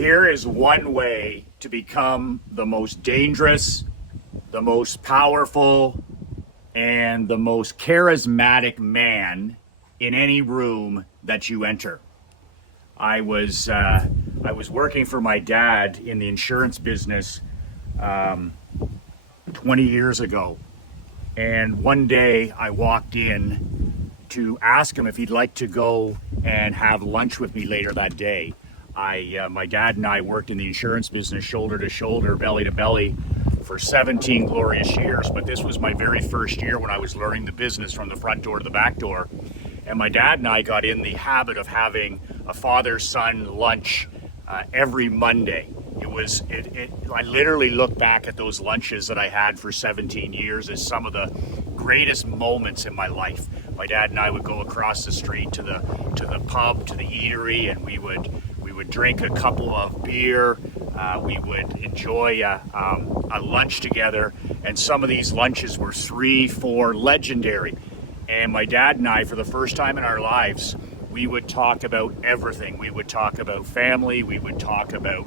Here is one way to become the most dangerous, the most powerful, and the most charismatic man in any room that you enter. I was working for my dad in the insurance business 20 years ago. And one day I walked in to ask him if he'd like to go and have lunch with me later that day. My dad and I worked in the insurance business shoulder to shoulder, belly to belly for 17 glorious years. But this was my very first year when I was learning the business from the front door to the back door. And my dad and I got in the habit of having a father-son lunch every Monday. I literally look back at those lunches that I had for 17 years as some of the greatest moments in my life. My dad and I would go across the street to the pub, to the eatery, and we would drink a couple of beer. We would enjoy a lunch together, and some of these lunches were 3-4 legendary. And my dad and I, for the first time in our lives, we would talk about everything. We would talk about family, we would talk about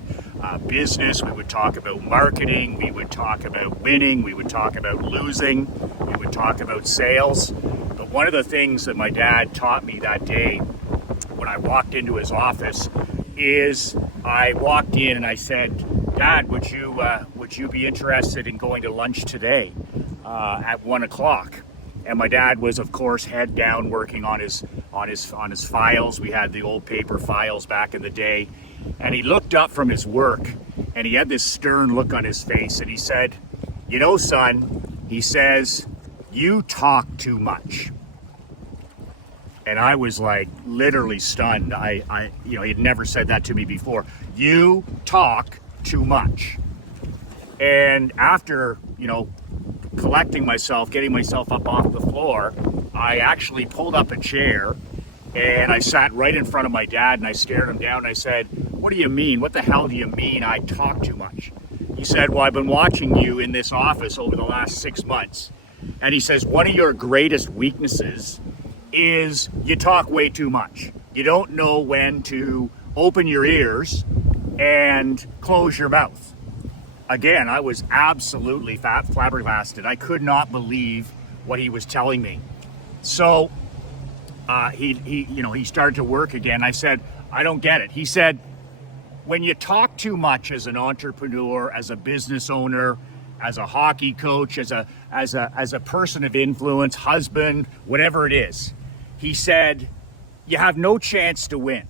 business, we would talk about marketing, we would talk about winning, we would talk about losing, we would talk about sales. But one of the things that my dad taught me that day when I walked into his office is I walked in and I said, "Dad, would you be interested in going to lunch today at 1 o'clock?" And my dad was, of course, head down working on his files. We had the old paper files back in the day. And he looked up from his work and he had this stern look on his face and he said, "You know, son," he says, "you talk too much." And I was like literally stunned. He had never said that to me before. You talk too much. And after, collecting myself, getting myself up off the floor, I actually pulled up a chair and I sat right in front of my dad and I stared him down and I said, "What do you mean? What the hell do you mean I talk too much?" He said, "Well, I've been watching you in this office over the last 6 months." And he says, "One of your greatest weaknesses is you talk way too much. You don't know when to open your ears and close your mouth." Again, I was absolutely flabbergasted. I could not believe what he was telling me. So he started to work again. I said, "I don't get it." He said, "When you talk too much as an entrepreneur, as a business owner, as a hockey coach, as a person of influence, husband, whatever it is," he said, "you have no chance to win."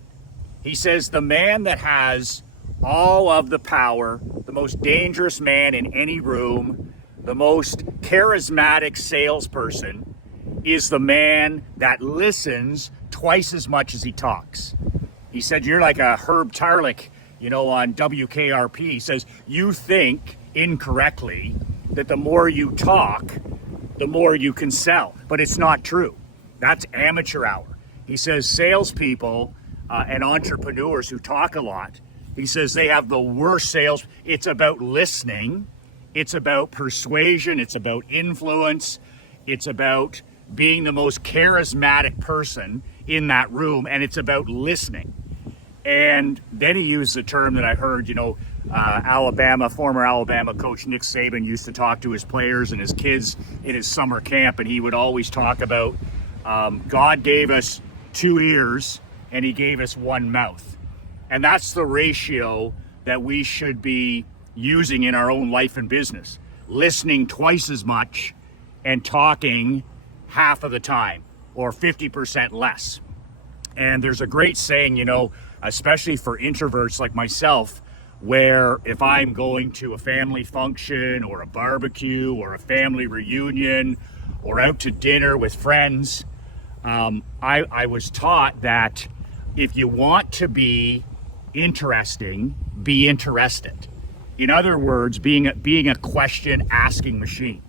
He says, "The man that has all of the power, the most dangerous man in any room, the most charismatic salesperson, is the man that listens twice as much as he talks." He said, "You're like a Herb Tarlick, on WKRP." He says, "You think incorrectly that the more you talk, the more you can sell." But it's not true. That's amateur hour. He says salespeople and entrepreneurs who talk a lot, he says they have the worst sales. It's about listening. It's about persuasion. It's about influence. It's about being the most charismatic person in that room. And it's about listening. And then he used the term that I heard, former Alabama coach Nick Saban used to talk to his players and his kids in his summer camp. And he would always talk about God gave us 2 ears and he gave us 1 mouth. And that's the ratio that we should be using in our own life and business. Listening twice as much and talking half of the time or 50% less. And there's a great saying, especially for introverts like myself, where if I'm going to a family function or a barbecue or a family reunion or out to dinner with friends, I was taught that if you want to be interesting, be interested. In other words, being a question asking machine.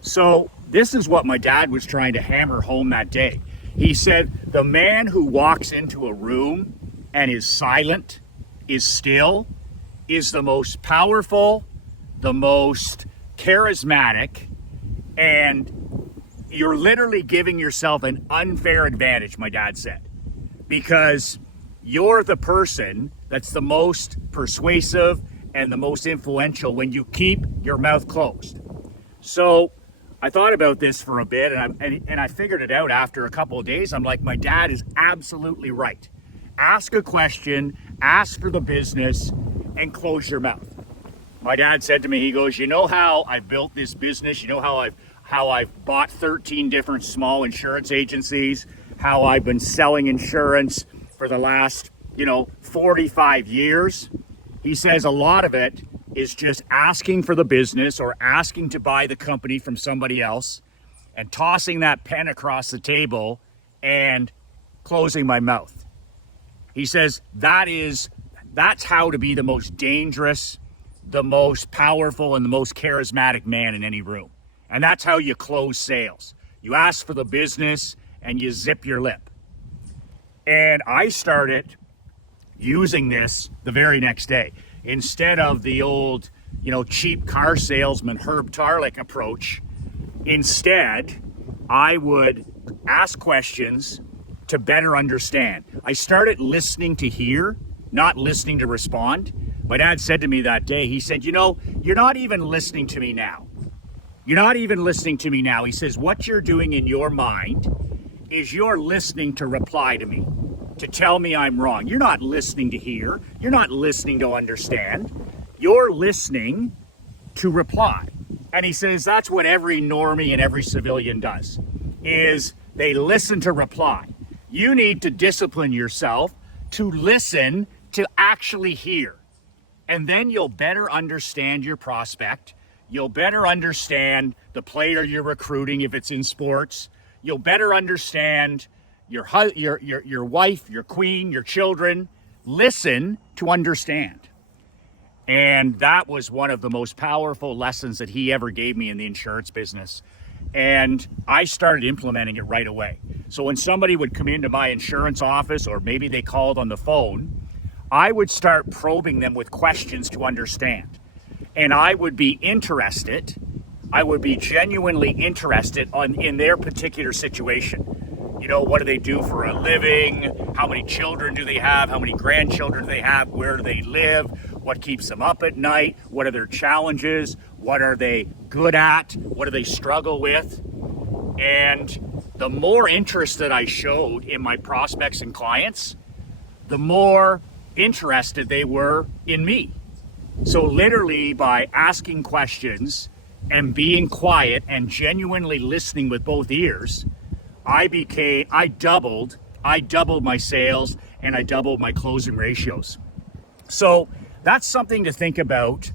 So this is what my dad was trying to hammer home that day. He said, the man who walks into a room and is silent, is still, is the most powerful, the most charismatic, and you're literally giving yourself an unfair advantage, my dad said, because you're the person that's the most persuasive and the most influential when you keep your mouth closed. So I thought about this for a bit, and I figured it out after a couple of days. I'm like, my dad is absolutely right. Ask a question, ask for the business, and close your mouth. My dad said to me, he goes, you know how I built this business? You know how I've bought 13 different small insurance agencies, how I've been selling insurance for the last, 45 years? He says a lot of it is just asking for the business or asking to buy the company from somebody else and tossing that pen across the table and closing my mouth. He says that's how to be the most dangerous, the most powerful, and the most charismatic man in any room. And that's how you close sales. You ask for the business and you zip your lip. And I started using this the very next day. Instead of the old, cheap car salesman Herb Tarlick approach, instead, I would ask questions to better understand. I started listening to hear, not listening to respond. My dad said to me that day, he said, you're not even listening to me now. You're not even listening to me now. He says, what you're doing in your mind is you're listening to reply to me, to tell me I'm wrong. You're not listening to hear. You're not listening to understand. You're listening to reply. And he says that's what every normie and every civilian does, is they listen to reply. You need to discipline yourself to listen to actually hear. And then you'll better understand your prospect. You'll better understand the player you're recruiting if it's in sports. You'll better understand your wife, your queen, your children. Listen to understand. And that was one of the most powerful lessons that he ever gave me in the insurance business. And I started implementing it right away. So when somebody would come into my insurance office, or maybe they called on the phone, I would start probing them with questions to understand. And I would be interested, I would be genuinely interested in their particular situation. What do they do for a living? How many children do they have? How many grandchildren do they have? Where do they live? What keeps them up at night? What are their challenges? What are they good at? What do they struggle with? And the more interest that I showed in my prospects and clients, the more interested they were in me. So literally by asking questions and being quiet and genuinely listening with both ears, I doubled my sales and I doubled my closing ratios. So that's something to think about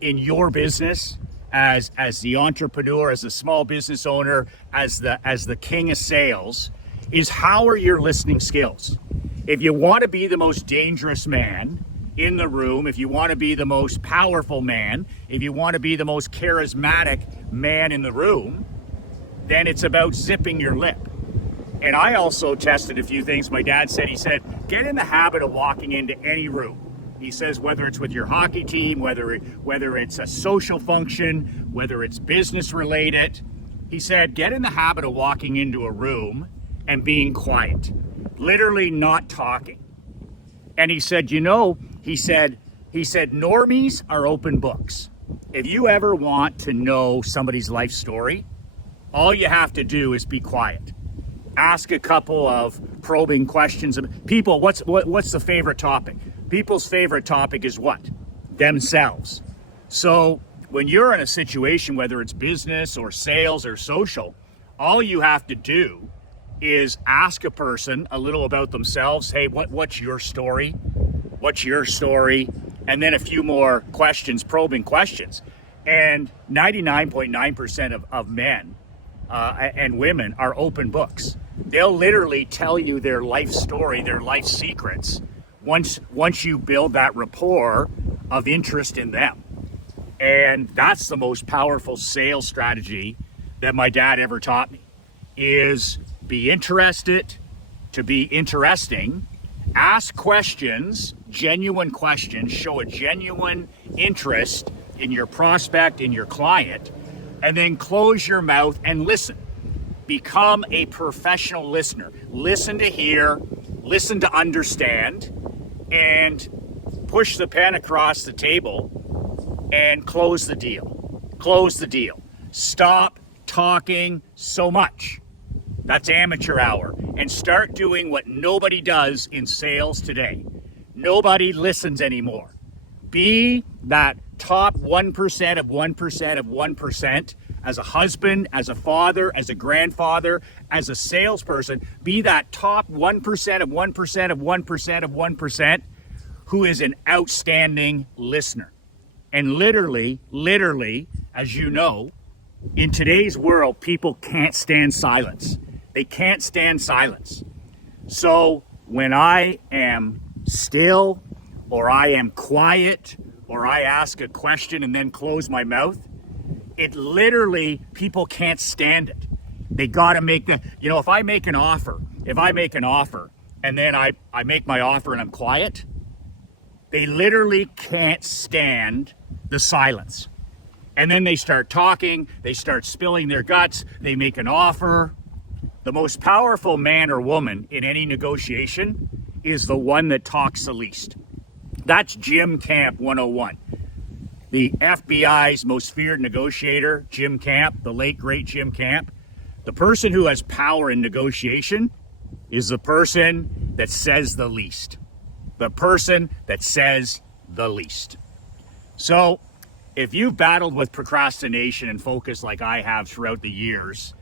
in your business as the entrepreneur, as the small business owner, as the king of sales, is how are your listening skills? If you want to be the most dangerous man in the room, if you want to be the most powerful man, if you want to be the most charismatic man in the room, then it's about zipping your lip. And I also tested a few things. My dad said, get in the habit of walking into any room. He says, whether it's with your hockey team, whether it's a social function, whether it's business related, he said, get in the habit of walking into a room and being quiet, literally not talking. And he said, he said, normies are open books. If you ever want to know somebody's life story, all you have to do is be quiet. Ask a couple of probing questions. People, what's the favorite topic? People's favorite topic is what? Themselves. So when you're in a situation, whether it's business or sales or social, all you have to do is ask a person a little about themselves. Hey, what's your story? What's your story? And then a few more questions, probing questions. And 99.9% of men and women are open books. They'll literally tell you their life story, their life secrets, once you build that rapport of interest in them. And that's the most powerful sales strategy that my dad ever taught me, is be interested to be interesting, ask questions, genuine questions, show a genuine interest in your prospect, in your client, and then close your mouth and listen. Become a professional listener. Listen to hear, listen to understand, and push the pen across the table and close the deal. Close the deal. Stop talking so much. That's amateur hour. And start doing what nobody does in sales today. Nobody listens anymore. Be that top 1% of 1% of 1%. As a husband, as a father, as a grandfather, as a salesperson, be that top 1% of 1% of 1% of 1% who is an outstanding listener. And literally, as you know, in today's world, people can't stand silence. They can't stand silence. So when I am still, or I am quiet, or I ask a question and then close my mouth, it literally, people can't stand it. They gotta make if I make an offer, and then I make my offer and I'm quiet, they literally can't stand the silence. And then they start talking, they start spilling their guts, they make an offer. The most powerful man or woman in any negotiation is the one that talks the least. That's Jim Camp 101. The FBI's most feared negotiator, Jim Camp, the late great Jim Camp. The person who has power in negotiation is the person that says the least. The person that says the least. So if you've battled with procrastination and focus like I have throughout the years,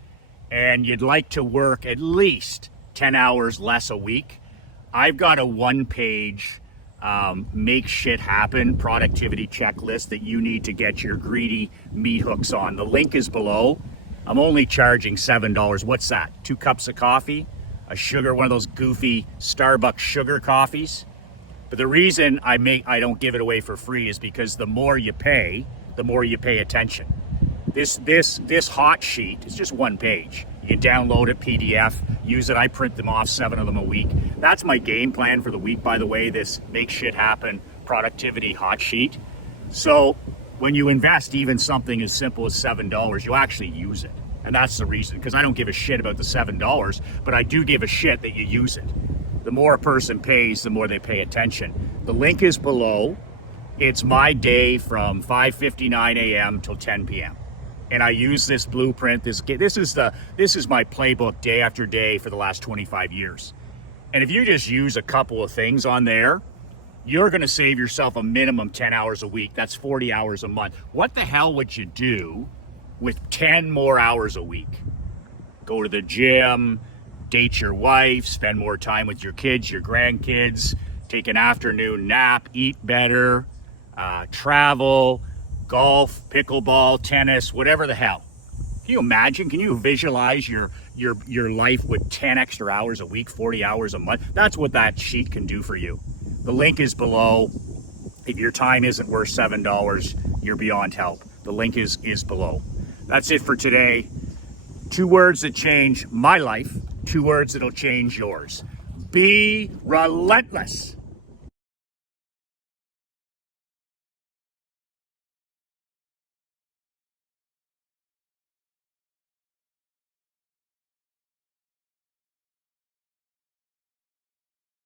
and you'd like to work at least 10 hours less a week, I've got a one-page make shit happen productivity checklist that you need to get your greedy meat hooks on. The link is below. I'm only charging $7. What's that? 2 cups of coffee, a sugar, one of those goofy Starbucks sugar coffees. But the reason I don't give it away for free is because the more you pay attention. This hot sheet is just one page. You can download it, PDF, use it. I print them off, 7 of them a week. That's my game plan for the week, by the way, this make shit happen productivity hot sheet. So when you invest even something as simple as $7, you actually use it. And that's the reason, because I don't give a shit about the $7, but I do give a shit that you use it. The more a person pays, the more they pay attention. The link is below. It's my day from 5:59 a.m. till 10 p.m. And I use this blueprint. This is my playbook day after day for the last 25 years. And if you just use a couple of things on there, you're going to save yourself a minimum 10 hours a week. That's 40 hours a month. What the hell would you do with 10 more hours a week? Go to the gym, date your wife, spend more time with your kids, your grandkids, take an afternoon nap, eat better, travel, golf, pickleball, tennis, whatever the hell. Can you imagine? Can you visualize your life with 10 extra hours a week, 40 hours a month? That's what that sheet can do for you. The link is below. If your time isn't worth $7, you're beyond help. The link is below. That's it for today. 2 words that change my life, 2 words that'll change yours. Be relentless.